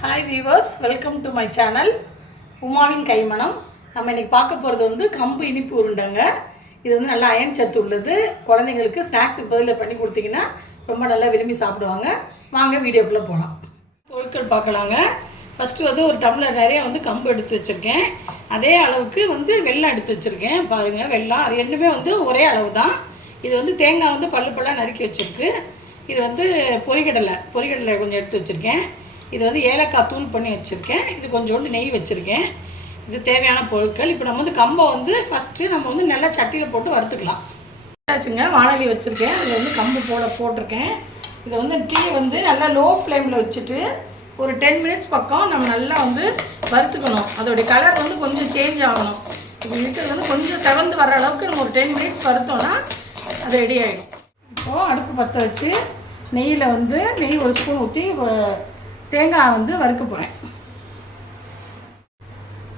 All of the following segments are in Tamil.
Hi viewers, welcome to my channel உமாவின் கைமணம். நம்ம இன்றைக்கி பார்க்க போகிறது வந்து கம்பு இனிப்பு உருண்டைங்க. இது வந்து நல்லா அயன் சத்து உள்ளது. குழந்தைங்களுக்கு ஸ்நாக்ஸுக்கு பதில் பண்ணி கொடுத்தீங்கன்னா ரொம்ப நல்லா விரும்பி சாப்பிடுவாங்க. வாங்க வீடியோக்குள்ளே போகலாம். பொருட்கள் பார்க்கலாங்க. ஃபஸ்ட்டு வந்து ஒரு டம்ளர் நிறைய வந்து கம்பு எடுத்து வச்சுருக்கேன். அதே அளவுக்கு வந்து வெல்லம் எடுத்து வச்சுருக்கேன். பாருங்கள், வெல்லம் அது ரெண்டுமே வந்து ஒரே அளவு தான். இது வந்து தேங்காய் வந்து பல்லாக நறுக்கி வச்சுருக்கு. இது வந்து பொரிகடலை கொஞ்சம் எடுத்து வச்சுருக்கேன். இது வந்து ஏலக்காய் தூள் பண்ணி வச்சுருக்கேன். இது கொஞ்சோண்டு நெய் வச்சுருக்கேன். இது தேவையான பொருட்கள். இப்போ நம்ம வந்து கம்பை வந்து ஃபஸ்ட்டு நம்ம வந்து நல்லா சட்டியில் போட்டு வறுத்துக்கலாம். ஆச்சுங்க, வானொலி வச்சுருக்கேன். அதில் வந்து கம்பு போட்டிருக்கேன். இதை வந்து டீ வந்து நல்லா லோ ஃப்ளேமில் வச்சுட்டு ஒரு 10 மினிட்ஸ் பக்கம் நம்ம நல்லா வந்து வறுத்துக்கணும். அதோடைய கலர் வந்து கொஞ்சம் சேஞ்ச் ஆகணும். இப்போ இருக்கிறது வந்து கொஞ்சம் செவந்து வர அளவுக்கு நம்ம ஒரு 10 மினிட்ஸ் வறுத்தோன்னா அது ரெடி ஆகிடும். இப்போது அடுப்பு பற்ற வச்சு நெய்யில் வந்து நெய் ஒரு ஸ்பூன் ஊற்றி தேங்காய் வந்து வறுக்க போகிறேன்.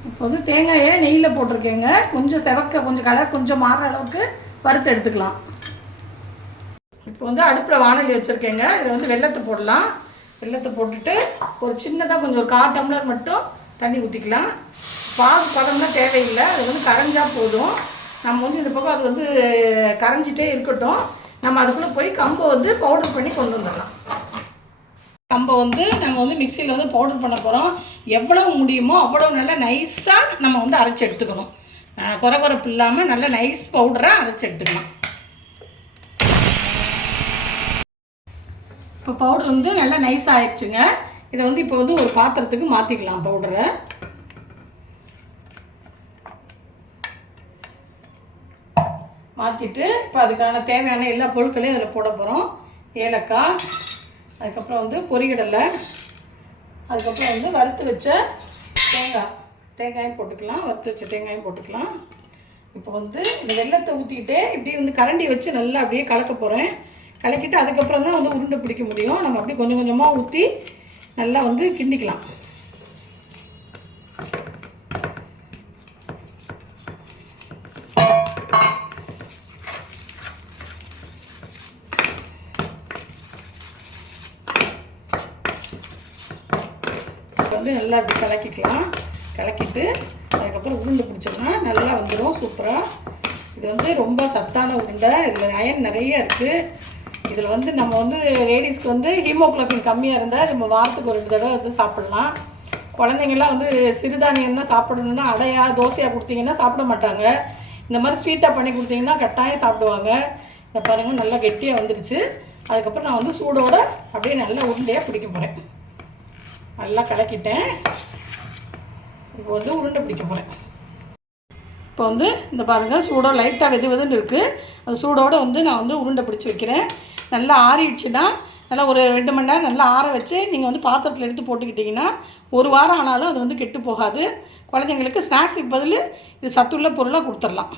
இப்போ வந்து தேங்காயை நெய்யில் போட்டிருக்கேங்க. கொஞ்சம் செவக்க கொஞ்சம் கலர் கொஞ்சம் மாறுற அளவுக்கு வறுத்து எடுத்துக்கலாம். இப்போ வந்து அடுப்பில் வானொலி வச்சுருக்கேங்க. இதில் வந்து வெல்லத்தை போடலாம். வெல்லத்தை போட்டுட்டு ஒரு சின்னதாக கொஞ்சம் ஒரு 1/4 டம்ளர் மட்டும் தண்ணி ஊற்றிக்கலாம். பாகு பதம்லாம் தேவையில்லை. அது வந்து கரைஞ்சால் போதும். நம்ம வந்து இந்த பக்கம் அது வந்து கரைஞ்சிட்டே இருக்கட்டும். நம்ம அதுக்குள்ளே போய் கம்பை வந்து பவுடர் பண்ணி கொண்டு வந்துடலாம். கம்பை வந்து நம்ம வந்து மிக்சியில் வந்து பவுடர் பண்ண போகிறோம். எவ்வளோ முடியுமோ அவ்வளோ நல்லா நைஸாக நம்ம வந்து அரைச்சி எடுத்துக்கணும். குறகுறப்பு இல்லாமல் நல்லா நைஸ் பவுடராக அரைச்சி எடுத்துக்கலாம். இப்போ பவுடர் வந்து நல்லா நைஸ் ஆகிடுச்சுங்க. இதை வந்து இப்போ வந்து ஒரு பாத்திரத்துக்கு மாற்றிக்கலாம் பவுடரை. மாற்றிட்டு இப்போ அதுக்கான தேவையான எல்லா பொருட்களையும் அதில் போட போகிறோம். ஏலக்காய், அதுக்கப்புறம் வந்து பொரிகடலை, அதுக்கப்புறம் வந்து வறுத்து வச்ச தேங்காயும் போட்டுக்கலாம். வறுத்து வச்ச தேங்காயும் போட்டுக்கலாம். இப்போ வந்து இந்த வெல்லத்தை ஊற்றிக்கிட்டே இப்படி வந்து கரண்டி வச்சு நல்லா அப்படியே கலக்க போகிறேன். கலக்கிட்டு அதுக்கப்புறம் தான் வந்து உருண்டை பிடிக்க முடியும். நம்ம அப்படியே கொஞ்சம் கொஞ்சமாக ஊற்றி நல்லா வந்து கிண்டிக்கலாம். வந்து நல்லா அப்படி கலக்கிக்கலாம். கலக்கிட்டு அதுக்கப்புறம் உருண்டை பிடிச்சோம்னா நல்லா வந்துடும் சூப்பராக. இது வந்து ரொம்ப சத்தான உருண்டை. இதில் அயன் நிறைய இருக்குது. இதில் வந்து நம்ம வந்து லேடிஸ்க்கு வந்து ஹீமோகுளோபின் கம்மியாக இருந்தால் நம்ம வாரத்துக்கு ஒரு தடவை வந்து சாப்பிட்லாம். குழந்தைங்கள்லாம் வந்து சிறுதானியம் தான் சாப்பிடணுன்னா அடையா தோசையாக கொடுத்தீங்கன்னா சாப்பிட மாட்டாங்க. இந்த மாதிரி ஸ்வீட்டாக பண்ணி கொடுத்தீங்கன்னா கட்டாயம் சாப்பிடுவாங்க. இதை பாருங்கள், நல்லா கெட்டியாக வந்துடுச்சு. அதுக்கப்புறம் நான் வந்து சூடோடு அப்படியே நல்லா உருண்டையாக பிடிக்க போகிறேன். நல்லா கலக்கிட்டேன். இப்போ வந்து உருண்டை பிடிக்க போகிறேன். இப்போ வந்து இந்த பாருங்கள், சூடோடு லைட்டாக வெதுன்னு இருக்குது. அந்த சூடோடு வந்து நான் வந்து உருண்டை பிடிச்சி வைக்கிறேன். நல்லா ஆறிடுச்சுன்னா நல்லா ஒரு 2 மணி நேரம் நல்லா ஆற வச்சு நீங்கள் வந்து பாத்திரத்தில் எடுத்து போட்டுக்கிட்டிங்கன்னா 1 வாரம் ஆனாலும் அது வந்து கெட்டு போகாது. குழந்தைங்களுக்கு ஸ்நாக்ஸுக்கு பதில் இது சத்துள்ள பொருளாக கொடுத்துடலாம்.